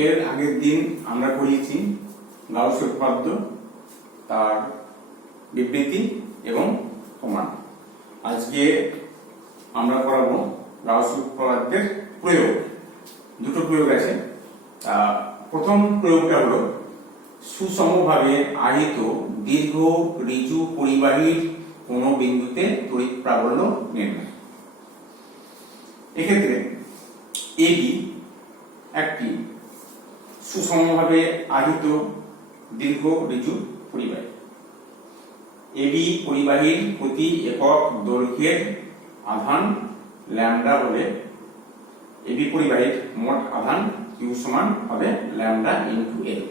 এর আগের দিন আমরা করিয়েছি গাউসের উপপাদ্য, তার বিবৃতি এবং প্রমাণ। আজকে আমরা করাবো গাউসের উপপাদ্যের প্রয়োগ। দুটো প্রয়োগ আছে। প্রথম প্রয়োগটা হলো সুষমভাবে আহিত দীর্ঘ ঋজু পরিবাহীর কোন বিন্দুতে তড়িৎ প্রাবল্য নির্ণয়। এক্ষেত্রে এবি একটি সুষমভাবে আহিত দীর্ঘ ঋজু পরিবাহী। এবি পরিবাহীর প্রতি একক দৈর্ঘ্যের আধান ল্যামডা হলে এবি পরিবাহীর মোট আধান কিউ সমান হবে ল্যামডা ইনটু এল।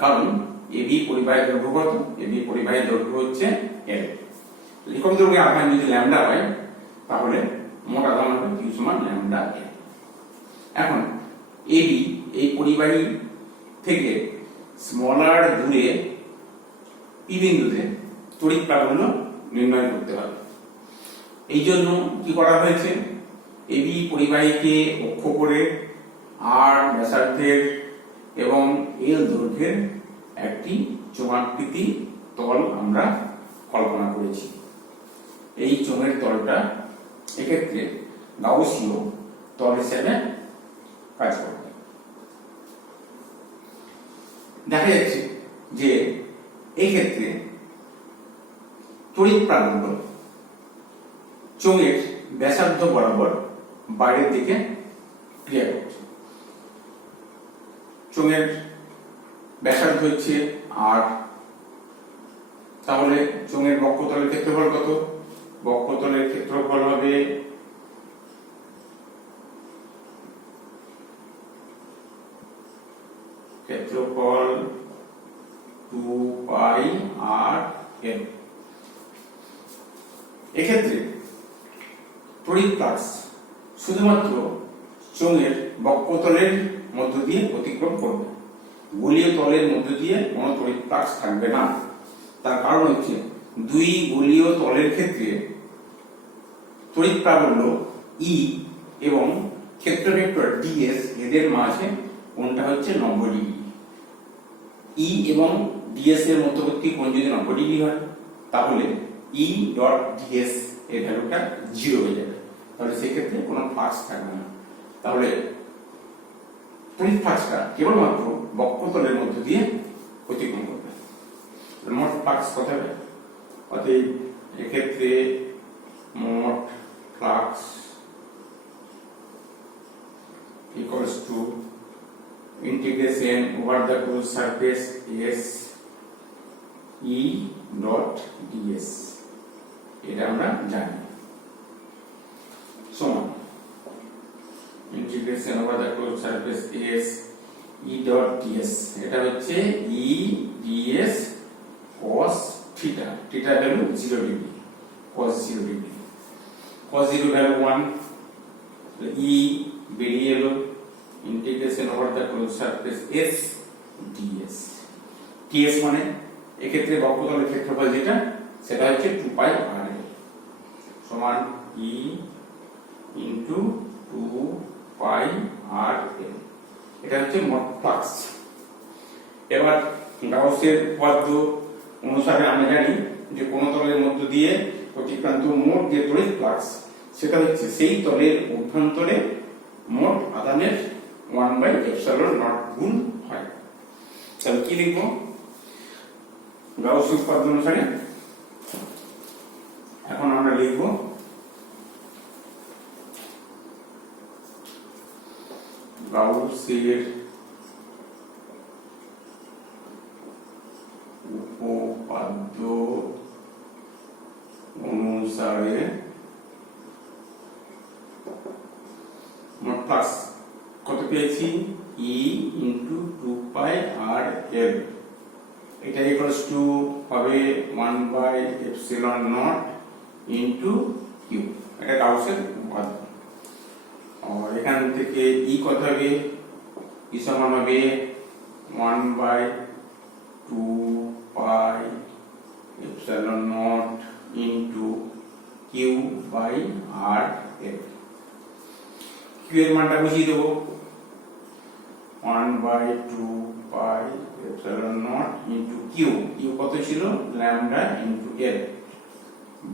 কারণ এবি পরিবাহীর দৈর্ঘ্য কত? এবি পরিবাহীর দৈর্ঘ্য হচ্ছে এল। একক দৈর্ঘ্যের আধান যদি ল্যামডা হয় তাহলে মোট আধান হবে কিউ সমান ল্যামডা এল। এখন এবি এই পরিবাহী থেকে স্মলার দূরে পি বিন্দুতে তড়িৎ প্রাবল্য নির্ণয় করতে হবে। এই জন্য কি করা হয়েছে? এবি পরিবাহীকে অক্ষ করে আর ব্যাসার্ধের এবং এল দৈর্ঘ্যের একটি চোঙাকৃতি তল আমরা কল্পনা করেছি। এই চোঙের তলটা এক্ষেত্রে গাউসীয় তল হিসেবে কাজ করবে। দেখা যাচ্ছে যে এই ক্ষেত্রে তড়িৎ প্রাবল্য চোঙের ব্যাসার্ধ বরাবর বাইরের দিকে ক্রিয়া করছে। চোঙের ব্যাসার্ধ হচ্ছে আর, তাহলে চোঙের বক্ষতলের ক্ষেত্রফল কত? বক্ষতলের ক্ষেত্রফল হবে ক্ষেত্রফল 2 পাই আর এল। এক্ষেত্রে তড়িৎ ফ্লাক্স শুধুমাত্র চোঙের বক্ষতলের মধ্য দিয়ে অতিক্রম করবে, গোলীয় তলের মধ্য দিয়ে কোনো তড়িৎ ফ্লাক্স থাকবে না। তার কারণ হচ্ছে দুই গোলীয় তলের ক্ষেত্রে তড়িৎ প্রাবল্য ই এবং ক্ষেত্র ভেক্টর ডিএস এদের মাঝে কোণটা হচ্ছে 90 ডিগ্রি। ই এবং ডিএস এর মধ্যবর্তী কোণ যদি 90 ডিগ্রি হয় তাহলে ই ডট ডিএস এর ভ্যালুটা 0 হয়ে যাবে। তাহলে সেক্ষেত্রে কোনো ফ্লাক্স থাকবে না। তাহলে তড়িৎ ফ্লাক্সটা কেবলমাত্র বক্ষতলের মধ্য দিয়ে অতিক্রম করবে। মোট ফ্লাক্স কত হবে? অতএব এক্ষেত্রে মোট flux equals to integration over the closed surface S E dot ds, এটা আমরা জানি, সমান integration over the closed surface S E dot ds, এটা হচ্ছে E ds cos theta, theta value 0 degree, cos 0 degree, cos 0 value 1, E বেরিয়ে এলো, integration over the close surface S ds, ds মানে এক্ষেত্রে বক্ষতলের ক্ষেত্রফল যেটা সেটা হচ্ছে 2 পাই r l সমান E ইনটু 2 পাই r l। এটা হচ্ছে মোট ফ্লাক্স। এবার গাউসের উপপাদ্য অনুসারে আমরা জানি যে কোন তলের মধ্য দিয়ে অতিক্রান্ত মোট যে তড়িৎ ফ্লাক্স সেটা হচ্ছে সেই তলের অভ্যন্তরে মোট আধানের 1/ε0 গুণ হয়। তাহলে কি লিখব? গাউসের উপপাদ্য অনুসারে এখন আমরা লিখব গাউসের উপপাদ্য অনুসারে মোট ফ্লাক্স কত পেয়েছি? E ইনটু 2 পাই আর এল, এটা ইকুয়ালস টু হবে 1/ε0 ইনটু কিউ। এটা গাউসের উপপাদ্য। আর এখান থেকে E কত হবে? E সমান হবে 1/2 pi ε0 into Q by R L. Q এর মানটা বসিয়ে দেবো, 1/2 pi epsilon naught into Q, Q কত ছিল lambda into L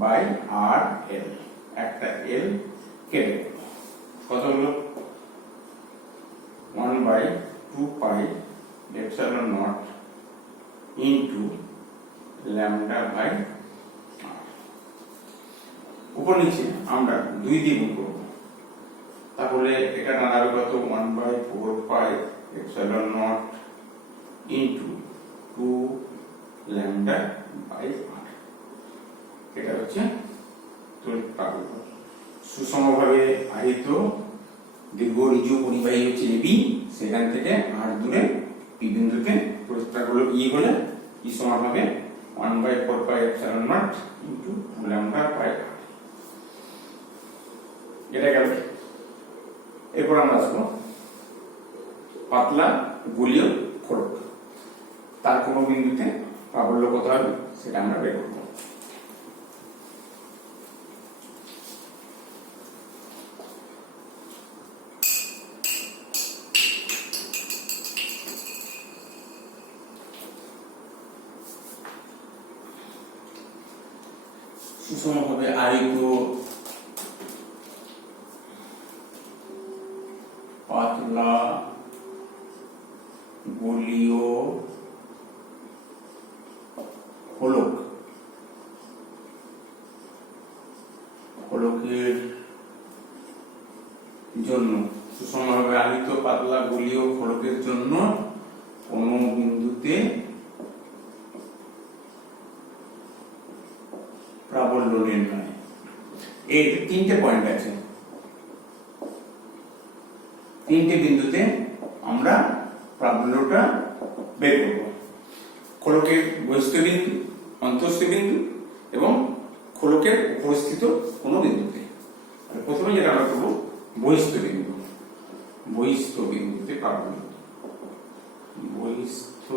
by R L, একটা এল কেটে কত হলো 1/2 pi epsilon naught into lambda by R. উপর নিচে আমরা 2 দিয়ে গুণ করব, তাহলে এটা দাঁড়াবে কত 1/4 pi epsilon naught into 2 lambda by R. এটা হচ্ছে তড়িৎ প্রাবল্য। সুষমভাবে আহিত দীর্ঘ ঋজু পরিবাহী হচ্ছে এবি, সেখান থেকে আর দূরে পি বিন্দুতে তড়িৎ প্রাবল্য ই হলে ই সমান হবে 1/4 pi epsilon naught into 2 lambda by R. এটা গেল। এরপর আমরা আসবো পাতলা গোলীয় খোলক, তার কোন বিন্দুতে প্রাবল্য কত হবে সেটা আমরা বের করব। সুষমভাবে আহিত পাতলা গোলীয় খোলক, খোলকের জন্য সুষমভাবে আহিত পাতলা গোলীয় খোলকের জন্য কোন বিন্দুতে প্রাবল্য নির্ণয়। এই 3টে পয়েন্ট আছে, 3টে বিন্দুতে আমরা প্রাবল্যটা বের করব। খোলকের বহিস্থ বিন্দু, অন্তঃস্থ বিন্দু এবং খোলকের উপস্থিত কোন বিন্দুতে। প্রথমে যেটা আমরা করব বহিস্থ বিন্দু, বহিস্থ বিন্দুতে প্রাবল্য, বহিস্থ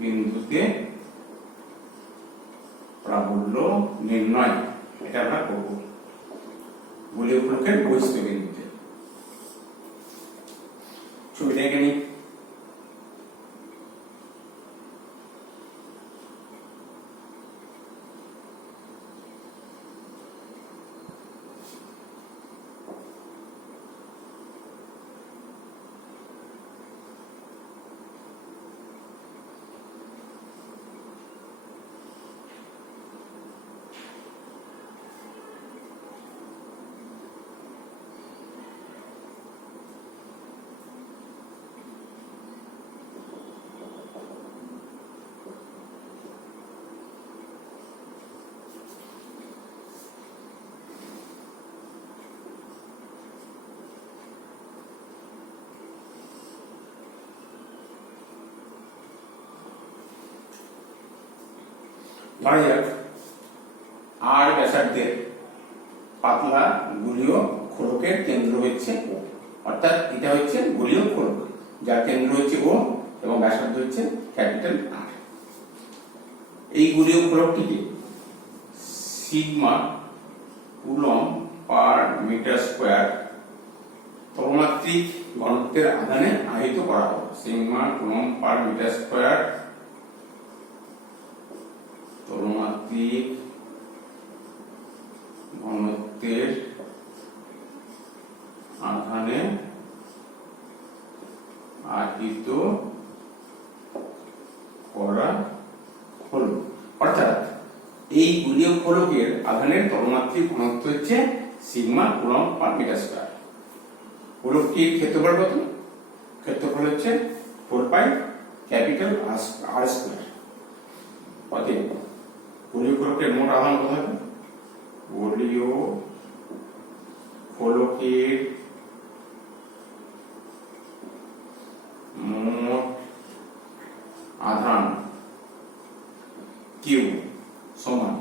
বিন্দুতে প্রাবল্য নির্ণয়, এটা আমরা করব গোলীয় খোলকের বহিস্থ বিন্দুতে। ছবিটা এখানে ধরা যাক আর ব্যাসার্ধের পাতলা গোলীয় খোলকের কেন্দ্র হচ্ছে ও, অর্থাৎ এটা হচ্ছে গোলীয় খোলক যার কেন্দ্র হচ্ছে ও এবং ব্যাসার্ধ হচ্ছে ক্যাপিটাল আর। এই গোলীয় খোলকটিকে sigma coulomb per metre square ত্রৈমাত্রিক ঘনত্বের আধানে আহিত করা হবে। Sigma coulomb per metre square ত্রৈমাত্রিক ঘনত্বের আধানে আহিত করা হলো। অর্থাৎ এই গোলীয় খোলকের আধানের ত্রৈমাত্রিক ঘনত্ব হচ্ছে sigma coulomb per metre square. খোলকটির ক্ষেত্রফল কত? ক্ষেত্রফল হচ্ছে 4 পাই ক্যাপিটাল আর স্কয়ার। অতএব গোলীয় খোলকের মোট আধান কত হবে? গোলীয় খোলকের মোট আধান কিউ সমান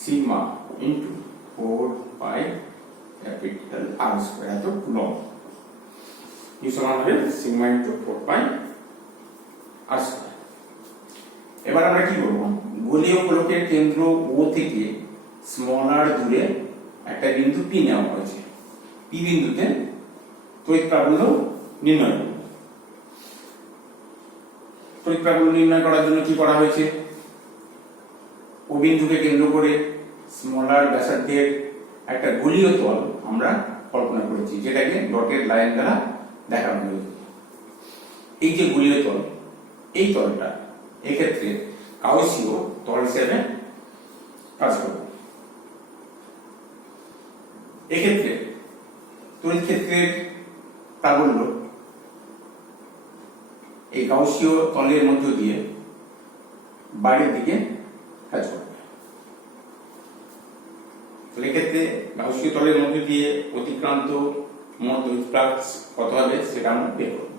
sigma into 4 pi capital R square, এত কুলম্ব। কিউ সমান হবে sigma into 4 pi R square. এবার আমরা কি করব? গোলীয় খোলকের কেন্দ্র ও থেকে স্মল আর দূরে একটা বিন্দু পি নেওয়া হয়েছে। পি বিন্দুতে তড়িৎ প্রাবল্য নির্ণয় করব। তড়িৎ প্রাবল্য নির্ণয় করার জন্য কি করা হয়েছে, ও বিন্দুকে কেন্দ্র করে স্মলার ব্যাসার্ধের একটা গোলীয় তল আমরা কল্পনা করেছি, যেটাকে ডটেড লাইন দ্বারা দেখানো হয়েছে। এই যে গোলীয় তল, এই তলটা এক্ষেত্রে গাউসীয় তল হিসেবে কাজ করবে। এক্ষেত্রে তড়িৎ ক্ষেত্রের প্রাবল্য এই গাউসীয় তলের মধ্য দিয়ে বাইরের দিকে কাজ করবে। এক্ষেত্রে গাউসীয় তলের মধ্য দিয়ে অতিক্রান্ত মোট তড়িৎ ফ্লাক্স কত হবে সেটা আমরা বের করব।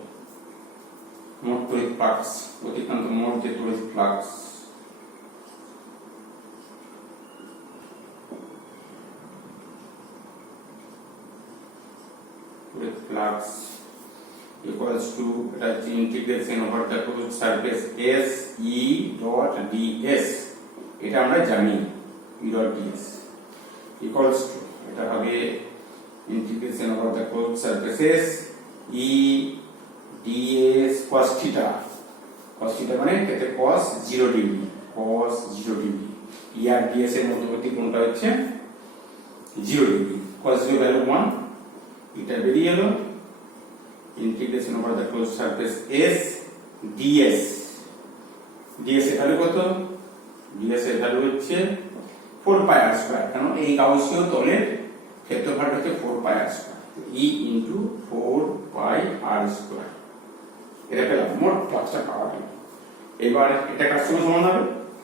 মোট তড়িৎ ফ্লাক্স, অতিক্রান্ত মোট যে তড়িৎ ফ্লাক্স equals to এটা হচ্ছে integration over the closed surface S E dot ds, এটা আমরা জানি E dot ds equals to এটা হবে integration over the closed surface E ds cos theta, cos theta মানে এতে cos 0 degree, cos 0 degree, E আর ds এর মধ্যবর্তী কোণটা হচ্ছে 0 ডিগ্রি, cos 0 ভ্যালু 1, এটা বেরিয়ে এলো। Integration over the closed surface S ds, ds এর ভ্যালু কত, ds এর ভ্যালু হচ্ছে 4 পাই r স্কয়ার, কারণ এই গাউসীয় তলের ক্ষেত্রফল হচ্ছে 4 pi r square, E into 4 pi r square. এটা পেলাম, মোট ফ্লাক্সটা পাওয়া গেল। এবার এটা কার সঙ্গে সমান হবে,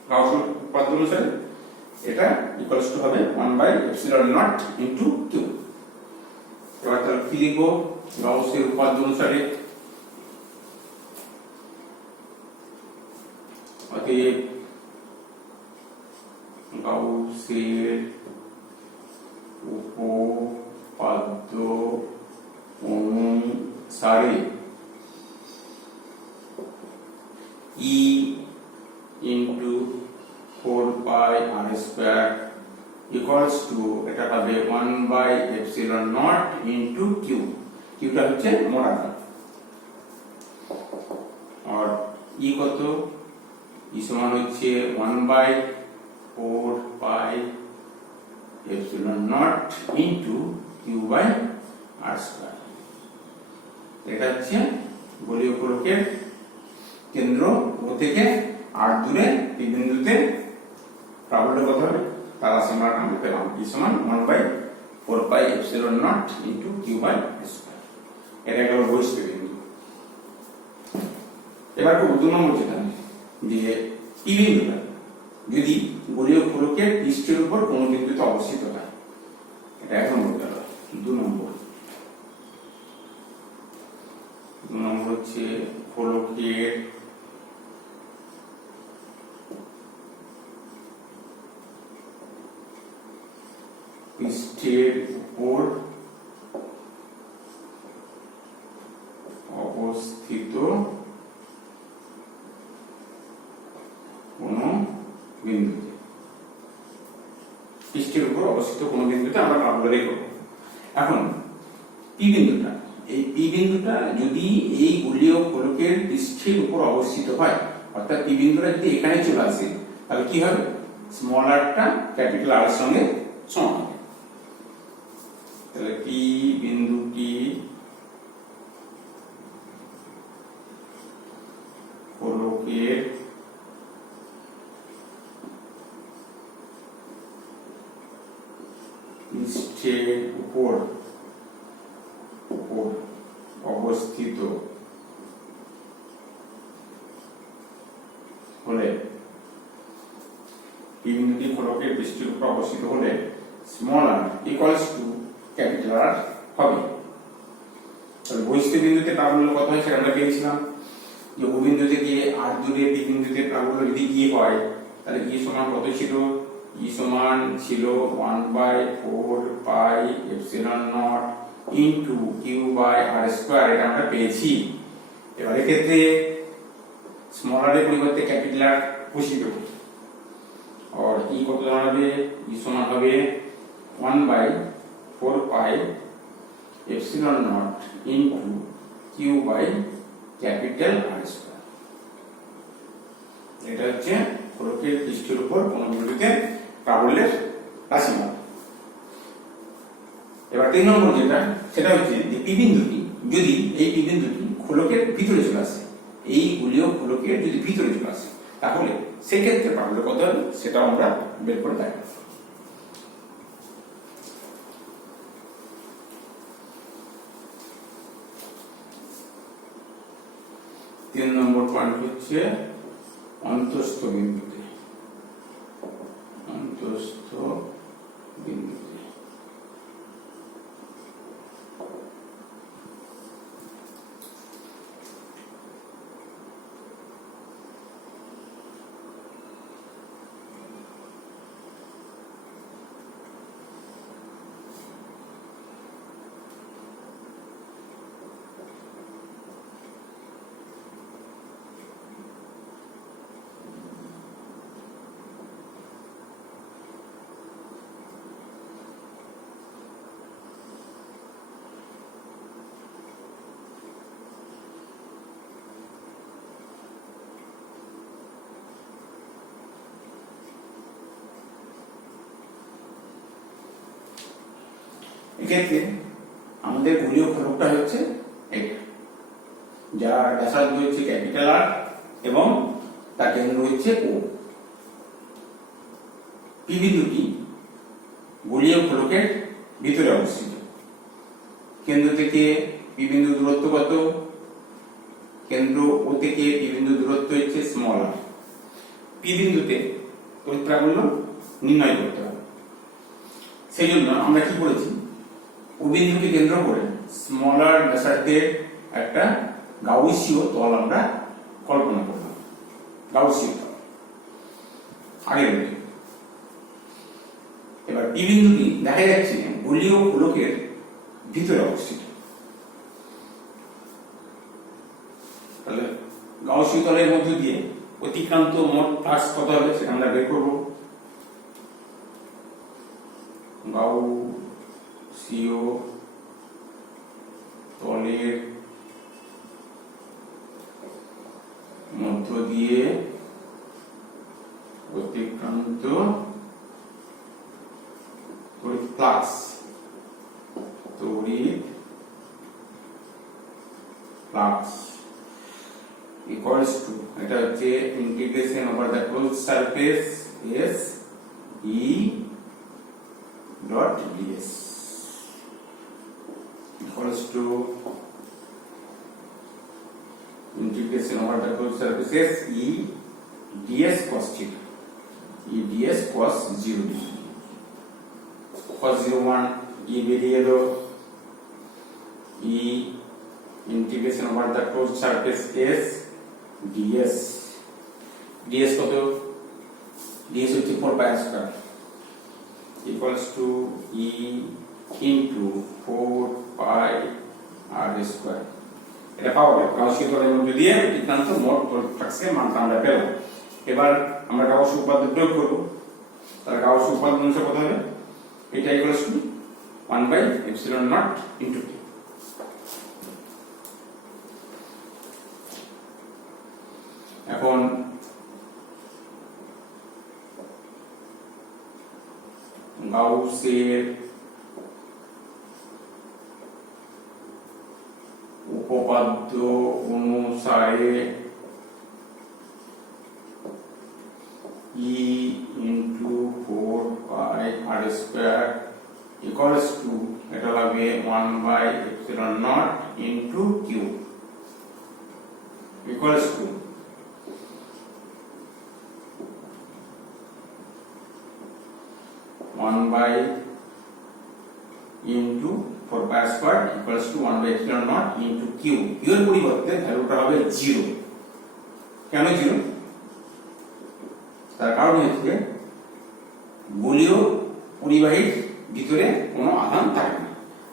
গাউসীয় উপপাদ্য অনুসারে এটা ইকুয়ালস টু হবে 1 by epsilon not into q। এবার তাহলে কি লিখবো, গাউসের উপপাদ্য অনুসারে অতএব গাউসের উপপাদ্য অনুসারে E into 4 pi r square equals to এটা হবে 1 by epsilon not into q, কিউটা হচ্ছে মোট আধান, আর ই কত, ই সমান হচ্ছে 1 by 4 pi epsilon not into q by r square. এটা হচ্ছে গোলীয় গোলকের কেন্দ্র ও থেকে r দূরে এই বিন্দুতে প্রাবল্য কত হবে তার সীমাটা আমরা পেলাম, ই সমান 1 by 4 pi epsilon not into q by r square. এটা গেল বহিস্থ বিন্দু। এবার দু নম্বর যেটা যে পি বিন্দুটা যদি গোলীয় গোলকের পৃষ্ঠের উপর কোনো বিন্দুতে অবস্থিত হয়, এটা 1 নম্বর গেল। 2 নম্বর হচ্ছে গোলকের পৃষ্ঠের উপর অবস্থিত কোন বিন্দুতে, পৃষ্ঠের উপর অবস্থিত কোন বিন্দুতে আমরা প্রাবল্য বের করব। এখন পি বিন্দুটা, এই পি বিন্দুটা যদি এই গোলীয় গোলকের পৃষ্ঠের উপর অবস্থিত হয়, অর্থাৎ পি বিন্দুটা যদি এখানে চলে আসে, তাহলে কি হবে, স্মল আরটা ক্যাপিটাল আর এর সঙ্গে সমান হবে। তাহলে পি বিন্দুটি গোলকের পৃষ্ঠের উপর অবস্থিত হলে, পি বিন্দুটি গোলকের পৃষ্ঠের উপর অবস্থিত হলে small R equals to capital R হবে। তাহলে বহিস্থ বিন্দুতে প্রাবল্য কত হয় সেটা আমরা পেয়েছিলাম, যে ও বিন্দু থেকে আর দূরে পি বিন্দুতে প্রাবল্য যদি ই হয়, তাহলে ই সমান কত ছিল, ই সমান ছিল 1 by 4 pi epsilon not into Q by R square, এটা আমরা পেয়েছি। এবার এক্ষেত্রে স্মল আর এর পরিবর্তে ক্যাপিটাল আর বসিয়ে দেব, আর ই কত দাঁড়াবে, ই সমান হবে 1 by 4 pi epsilon not into Q by capital R square. এটা হচ্ছে গোলকের পৃষ্ঠের উপর কোন বিন্দুতে প্রাবল্যের রাশিমালা। এবার 3 নম্বর যেটা, সেটা হচ্ছে যে পি বিন্দুটি যদি এই পি বিন্দুটি গোলকের ভিতরে চলে আসে, এই গোলীয় গোলকের যদি ভিতরে চলে আসে, তাহলে সেই ক্ষেত্রে প্রাবল্য কত হবে সেটা আমরা বের করে দেখাবো। তিন নম্বর পয়েন্ট হচ্ছে অন্তঃস্থ বিন্দুতে, অন্তঃস্থ বিন্দুতে এক্ষেত্রে আমাদের গোলীয় গোলকটা হচ্ছে এটা, যার ব্যাসার্ধ হচ্ছে ক্যাপিটাল আর এবং তার কেন্দ্র হচ্ছে ও। পি বিন্দুটি গোলীয় গোলকের ভিতরে অবস্থিত। কেন্দ্র থেকে পি বিন্দু দূরত্ব কত? কেন্দ্র ও থেকে পি বিন্দু দূরত্ব হচ্ছে স্মল আর। পি বিন্দুতে তড়িৎ প্রাবল্য নির্ণয় করতে হবে। সেই জন্য আমরা কি করেছি, ও বিন্দুকে কেন্দ্র করে স্মল আর ব্যাসার্ধের একটা গাউসীয় তল আমরা কল্পনা করলাম। গাউসীয় তল আগে বলি। এবার পি বিন্দুটি দেখা যাচ্ছে গোলীয় গোলকের ভিতরে অবস্থিত। তাহলে গাউসীয় তলের মধ্য দিয়ে অতিক্রান্ত মোট ফ্লাক্স কত হবে সেটা আমরা বের করব। গাউসীয় তলের মধ্য দিয়ে অতিক্রান্ত তড়িৎ ফ্লাক্স, তড়িৎ ফ্লাক্স equals to, এটা হচ্ছে integration over the closed surface S E dot ds equals to integration over the closed surfaces E ds cos theta, E ds cos 0 cos 01 E বেরিয়ে এলো, E integration over the closed surface S ds, ds কত? ds হচ্ছে 4 pi square equals to E into 4 pi r square. এটা পাওয়া গেল গাউসীয় তলের মধ্যে দিয়ে অতিক্রান্ত মোট তড়িৎ ফ্লাক্সের মানটা আমরা পেলাম। এবার আমরা গাউসীয় উপপাদ্য প্রয়োগ করব। তাহলে গাউসীয় উপপাদ্য অনুসারে কত হবে? এটা equals to 1 by epsilon naught into t। এখন গাউসের উপপাদ্য অনুসারে E into 4 pi r square equals to, এটা লাগবে 1 by epsilon naught into q equals to 1 by into 4 pi square equals to 1 by epsilon naught into q। q এর পরিবর্তে ভ্যালুটা হবে 0। কেন 0? তার কারণ হচ্ছে গোলীয় পরিবাহীর ভিতরে কোনো আধান থাকে না।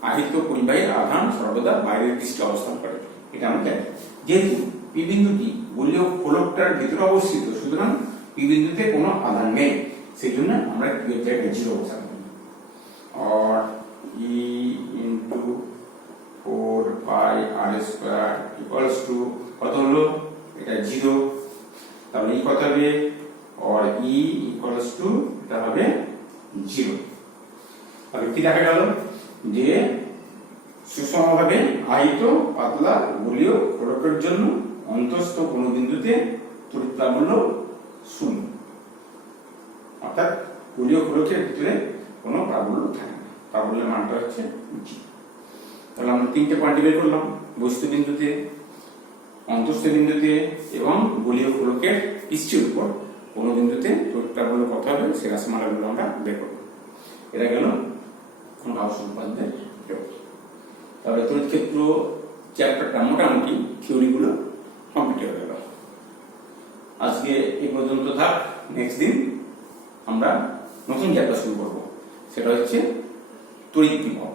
আহিত পরিবাহীর আধান সর্বদা বাইরের পৃষ্ঠে অবস্থান করে, এটা আমরা জানি। যেহেতু পি বিন্দুটি গোলীয় গোলকটার ভিতরে অবস্থিত, সুতরাং পি বিন্দুতে কোনো আধান নেই, সেই জন্য আমরা q এর জায়গায় 0 বসাবো। और E into তাহলে কি দেখা গেল যে সুষমভাবে আহিত পাতলা গোলীয় গোলকের জন্য অন্তঃস্থ কোন বিন্দুতে তড়িৎ প্রাবল্য শূন্য, অর্থাৎ গোলীয় গোলকের ভিতরে কোনো প্রাবল্য থাকে না, প্রাবল্যের মানটা হচ্ছে জি। তাহলে আমরা তিনটে পয়েন্ট বের করলাম, বস্তু বিন্দুতে, অন্তঃস্থ বিন্দুতে এবং গোলীয় গোলকের পৃষ্ঠের উপর কোনো বিন্দুতে তড়িৎ প্রাবল্য কত হবে সে রাশিমালাগুলো আমরা বের করব। এটা গেল গাউস উপপাদ্যের প্রয়োগ। তবে তড়িৎ ক্ষেত্র চ্যাপ্টারটা মোটামুটি থিওরিগুলো কমপ্লিট হয়ে গেল। আজকে এই পর্যন্ত থাক, নেক্সট দিন আমরা নতুন চ্যাপ্টার শুরু করব, সেটা হচ্ছে তড়িৎ বিভব।